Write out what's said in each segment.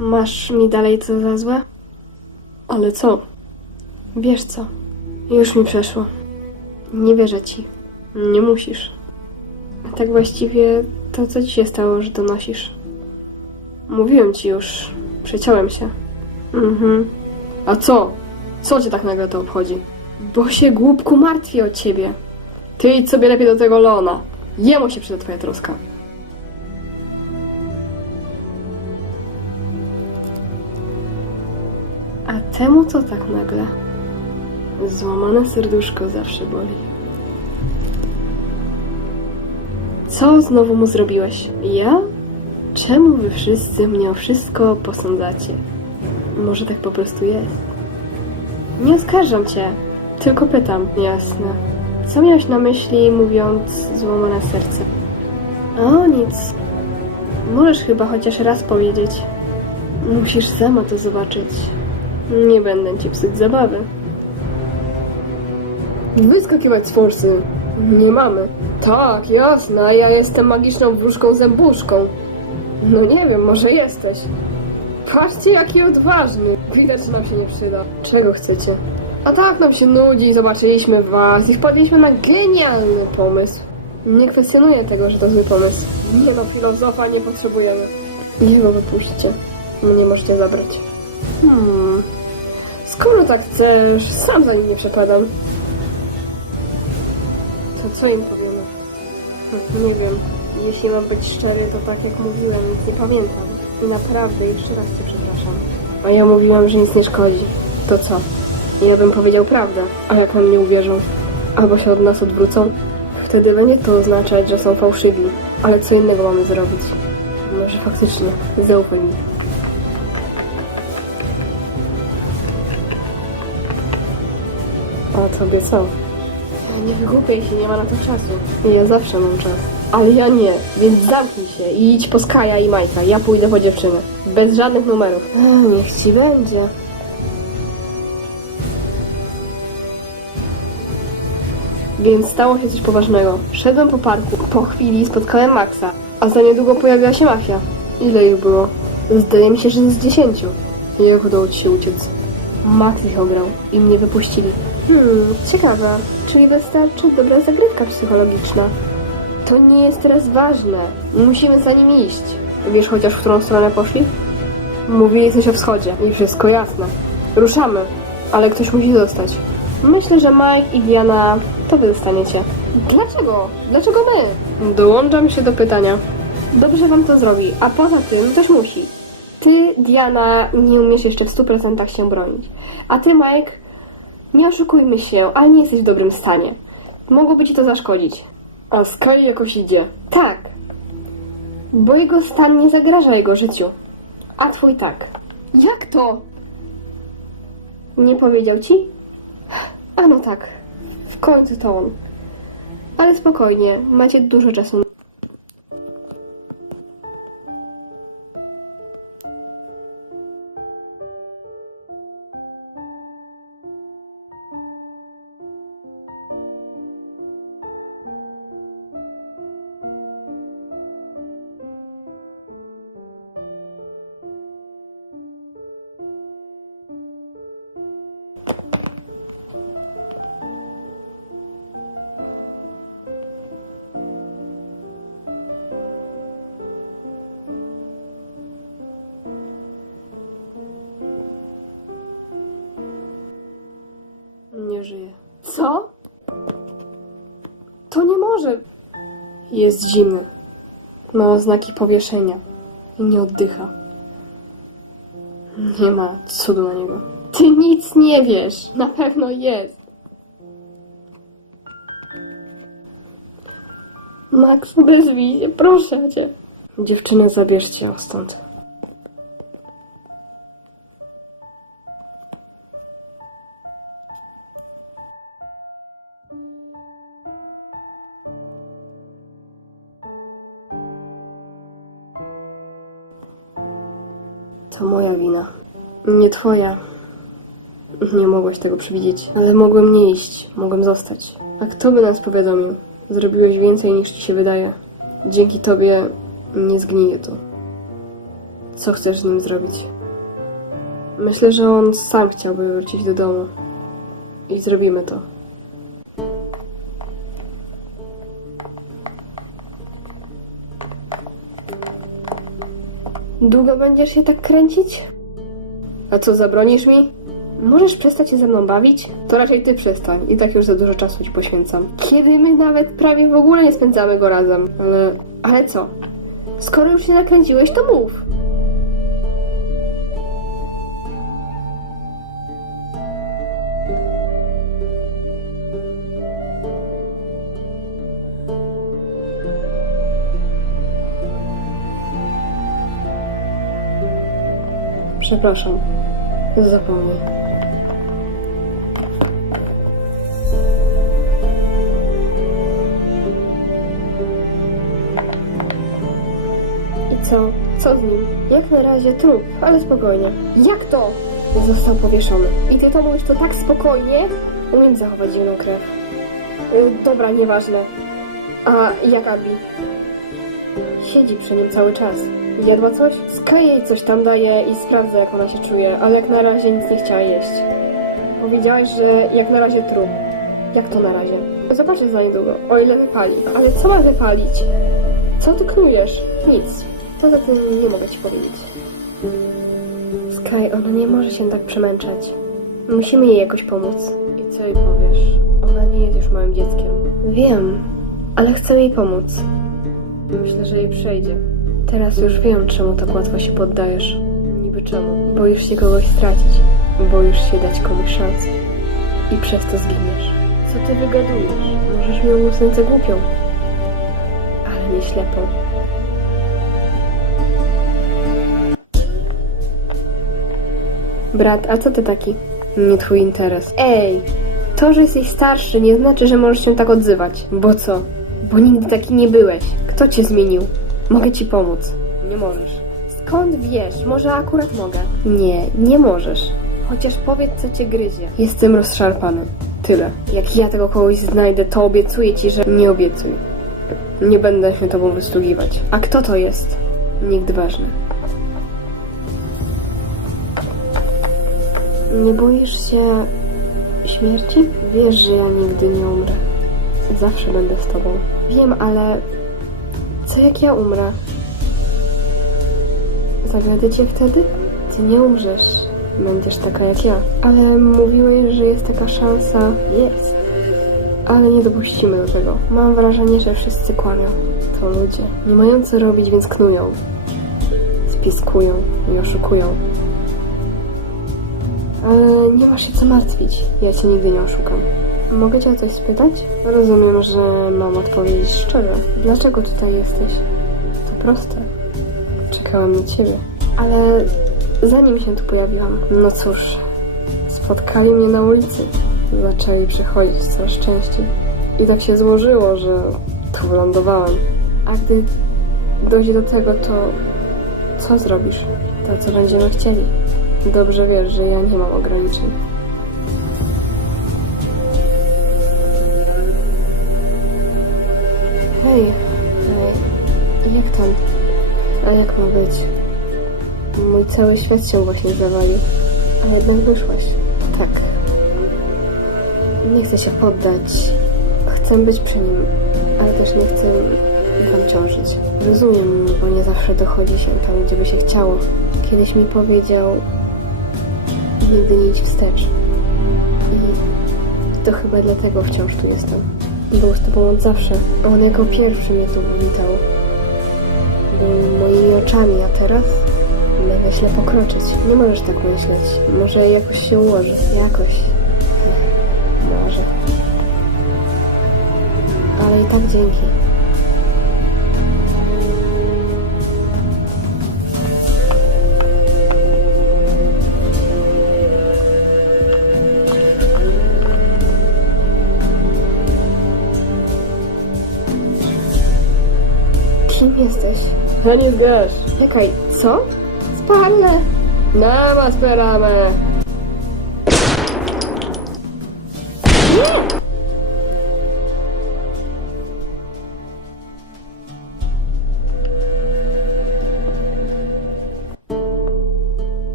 masz mi dalej co za złe? Ale co? Wiesz co? Już mi przeszło. Nie wierzę ci. Nie musisz. A tak właściwie to co ci się stało, że donosisz? Mówiłem ci już. Przeciąłem się. Mhm. A co? Co cię tak nagle to obchodzi? Bo się głupku martwi o ciebie. Ty idź sobie lepiej do tego Leona. Jemu się przyda twoja troska. A temu co tak nagle? Złamane serduszko zawsze boli. Co znowu mu zrobiłeś? Ja? Czemu wy wszyscy mnie o wszystko posądzacie? Może tak po prostu jest? Nie oskarżam cię, tylko pytam. Jasne. Co miałeś na myśli, mówiąc złamane serce? O, nic. Możesz chyba chociaż raz powiedzieć. Musisz sama to zobaczyć. Nie będę ci psuć zabawy. Wyskakiwać z forsy. Nie mamy. Tak, jasne, ja jestem magiczną wróżką zębuszką. No nie wiem, może jesteś. Patrzcie, jaki odważny. Widać, że nam się nie przyda. Czego chcecie? A tak nam się nudzi, zobaczyliśmy was i wpadliśmy na genialny pomysł. Nie kwestionuję tego, że to zły pomysł. Nie no, filozofa nie potrzebujemy. Jego wypuśćcie. Mnie możecie zabrać. Hmm. Skoro tak chcesz, sam za nim nie przepadam. To co im powiemy? Hm, Nie wiem. Jeśli mam być szczery, to tak jak mówiłem, nic nie pamiętam. I naprawdę, jeszcze raz cię przepraszam. A ja mówiłam, że nic nie szkodzi. To co? Ja bym powiedział prawdę, a jak nam nie uwierzą? Albo się od nas odwrócą? Wtedy będzie to oznaczać, że są fałszywi. Ale co innego mamy zrobić? Może faktycznie, zaufaj mi. A tobie co? Nie wygłupiaj się, nie ma na to czasu. Ja zawsze mam czas. Ale ja nie, więc zamknij się i idź po Skaja i Majka. Ja pójdę po dziewczynę. Bez żadnych numerów. A, niech ci będzie. Więc stało się coś poważnego. Szedłem po parku. Po chwili spotkałem Maxa, a za niedługo pojawiła się mafia. Ile ich było? Zdaje mi się, że z dziesięciu. Jak udało ci się uciec? Max ich ograł i mnie wypuścili. Hmm, ciekawe. Czyli wystarczy dobra zagrywka psychologiczna. To nie jest teraz ważne. Musimy za nim iść. Wiesz chociaż, w którą stronę poszli? Mówili coś o wschodzie i wszystko jasne. Ruszamy, ale ktoś musi zostać. Myślę, że Mike i Diana to wy zostaniecie. Dlaczego? Dlaczego my? Dołączam się do pytania. Dobrze wam to zrobi, a poza tym też musi. Ty, Diana, nie umiesz jeszcze w 100% się bronić. A ty, Mike, nie oszukujmy się, ale nie jesteś w dobrym stanie. Mogłoby ci to zaszkodzić. A Sky jakoś idzie. Tak. Bo jego stan nie zagraża jego życiu. A twój tak. Jak to? Nie powiedział ci? A no tak. W końcu to on. Ale spokojnie, macie dużo czasu. Jest zimny. Ma oznaki powieszenia i nie oddycha. Nie ma cudu na niego. Ty nic nie wiesz. Na pewno jest. Max, wyzwij się, proszę cię. Dziewczynę zabierzcie ją stąd. Twoja. Nie mogłeś tego przewidzieć. Ale mogłem nie iść, mogłem zostać. A kto by nas powiadomił? Zrobiłeś więcej niż ci się wydaje. Dzięki tobie nie zgnije to. Co chcesz z nim zrobić? Myślę, że on sam chciałby wrócić do domu. I zrobimy to. Długo będziesz się tak kręcić? A co, zabronisz mi? Możesz przestać się ze mną bawić? To raczej ty przestań. I tak już za dużo czasu ci poświęcam. Kiedy my nawet prawie w ogóle nie spędzamy go razem. Ale... Ale co? Skoro już się nakręciłeś, to mów. Przepraszam. Zapomnij. I co? Co z nim? Jak na razie trup, ale spokojnie. Jak to? Został powieszony. I ty to mówisz to tak spokojnie? Umiem zachować zimną krew. Y, dobra, nieważne. A jak Abi? Siedzi przy nim cały czas. Jadła coś? Sky jej coś tam daje i sprawdza, jak ona się czuje, ale jak na razie nic nie chciała jeść. Powiedziałaś, że jak na razie trup. Jak to na razie? Zobaczę za niedługo, o ile wypali. Ale co ma wypalić? Co tu knujesz? Nic. Poza tym nie mogę ci powiedzieć. Sky, ona nie może się tak przemęczać. Musimy jej jakoś pomóc. I co jej powiesz? Ona nie jest już małym dzieckiem. Wiem, ale chcę jej pomóc. Myślę, że jej przejdzie. Teraz już wiem, czemu tak łatwo się poddajesz. Niby czemu? Boisz się kogoś stracić. Boisz się dać komuś szansę. I przez to zginiesz. Co ty wygadujesz? Możesz mi umówić za głupią. Ale nie ślepą. Brat, a co ty taki? Nie twój interes. Ej! To, że jesteś starszy, nie znaczy, że możesz się tak odzywać. Bo co? Bo nigdy taki nie byłeś. Kto cię zmienił? Mogę ci pomóc. Nie możesz. Skąd wiesz? Może akurat mogę. Nie, nie możesz. Chociaż powiedz, co cię gryzie. Jestem rozszarpany. Tyle. Jak ja tego kogoś znajdę, to obiecuję ci, że nie obiecuj. Nie będę się tobą wysługiwać. A kto to jest? Nikt ważny. Nie boisz się śmierci? Wiesz, że ja nigdy nie umrę. Zawsze będę z tobą. Wiem, ale co jak ja umrę? Zawiodę cię wtedy? Ty nie umrzesz. Będziesz taka jak ja. Ale mówiłeś, że jest taka szansa. Jest. Ale nie dopuścimy do tego. Mam wrażenie, że wszyscy kłamią. To ludzie. Nie mają co robić, więc knują. Spiskują i oszukują. Ale nie masz się co martwić. Ja cię nigdy nie oszukam. Mogę cię o coś spytać? Rozumiem, że mam odpowiedzieć szczerze. Dlaczego tutaj jesteś? To proste. Czekałam na ciebie. Ale zanim się tu pojawiłam, no cóż, spotkali mnie na ulicy. Zaczęli przychodzić coraz częściej. I tak się złożyło, że tu wylądowałem. A gdy dojdzie do tego, to co zrobisz? To, co będziemy chcieli. Dobrze wiesz, że ja nie mam ograniczeń. Hej, e, jak tam? A jak ma być? Mój cały świat się właśnie zawalił, a jednak wyszłaś. Tak. Nie chcę się poddać. Chcę być przy nim, ale też nie chcę wam ciążyć. Rozumiem, bo nie zawsze dochodzi się tam, gdzie by się chciało. Kiedyś mi powiedział, nigdy nie idź wstecz. I to chyba dlatego wciąż tu jestem. Był z tobą od zawsze. On jako pierwszy mnie tu powitał. Był moimi oczami, a teraz mogę ślepo kroczyć. Nie możesz tak myśleć. Może jakoś się ułoży. Jakoś. Może. Ale i tak dzięki. Kim jesteś? Ja nie wiesz. Czekaj, co? Spadnę. Nama speramy. Nie!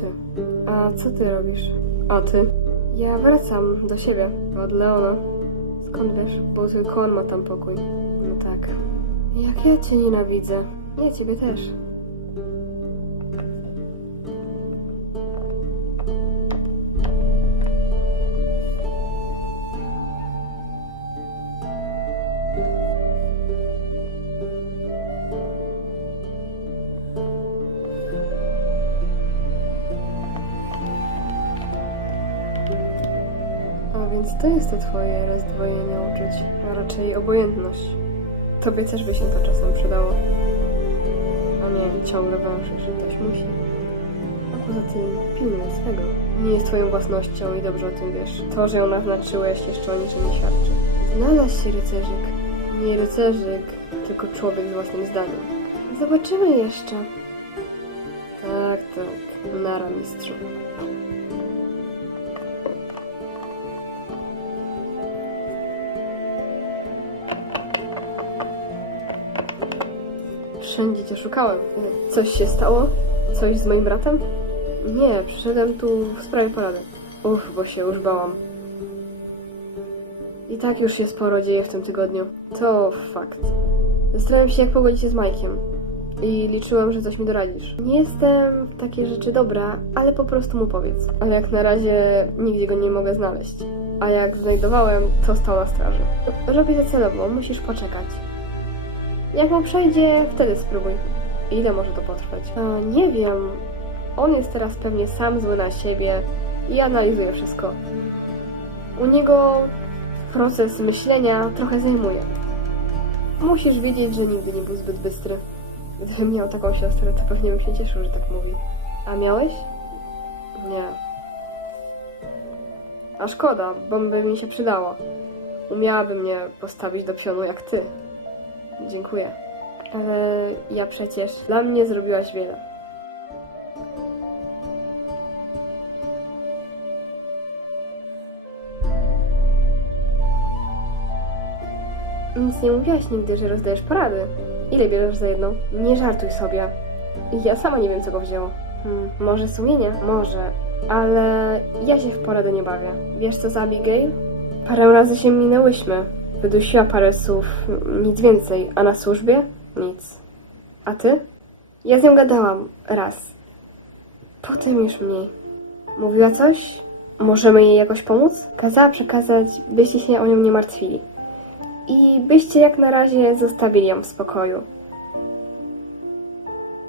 ty. A co ty robisz? A ty? Ja wracam do siebie, od Leona. Skąd wiesz? Bo tylko on ma tam pokój. No tak. Jak ja cię nienawidzę. Ja ciebie też. To jest to twoje rozdwojenie uczuć, a raczej obojętność. Tobie też by się to czasem przydało. A nie ciągle wąszysz, że ktoś musi. A poza tym pilnuj swego. Nie jest twoją własnością i dobrze o tym wiesz. To, że ją naznaczyłeś jeszcze o niczym nie świadczy. Znalazł się rycerzyk. Nie rycerzyk, tylko człowiek z własnym zdaniem. Zobaczymy jeszcze. Tak, tak. Nara mistrzu. Wszędzie cię szukałem. Coś się stało? Coś z moim bratem? Nie, przyszedłem tu w sprawie porady. Uff, bo się już bałam. I tak już się sporo dzieje w tym tygodniu. To fakt. Zastanawiam się, jak pogodzić się z Majkiem. I liczyłam, że coś mi doradzisz. Nie jestem w takie rzeczy dobra, ale po prostu mu powiedz. Ale jak na razie nigdzie go nie mogę znaleźć. A jak znajdowałem, to stał na straży. Robię to celowo, musisz poczekać. Jak mu przejdzie, wtedy spróbuj. Ile może to potrwać? Nie wiem. On jest teraz pewnie sam zły na siebie i analizuje wszystko. U niego proces myślenia trochę zajmuje. Musisz wiedzieć, że nigdy nie był zbyt bystry. Gdybym miał taką siostrę, to pewnie bym się cieszył, że tak mówi. A miałeś? Nie. A szkoda, bo by mi się przydało. Umiałaby mnie postawić do pionu jak ty. Dziękuję. Ale ja przecież dla mnie zrobiłaś wiele. Nic nie mówiłaś nigdy, że rozdajesz porady. Ile bierzesz za jedną? Nie żartuj sobie. Ja sama nie wiem, co go wzięło. Hmm, może sumienie? Może. Ale ja się w poradę nie bawię. Wiesz co za Abigail? Parę razy się minęłyśmy. Wydusiła parę słów, nic więcej. A na służbie? Nic. A ty? Ja z nią gadałam. Raz. Potem już mniej. Mówiła coś? Możemy jej jakoś pomóc? Kazała przekazać, byście się o nią nie martwili. I byście jak na razie zostawili ją w spokoju.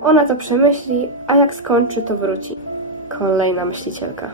Ona to przemyśli, a jak skończy, to wróci. Kolejna myślicielka.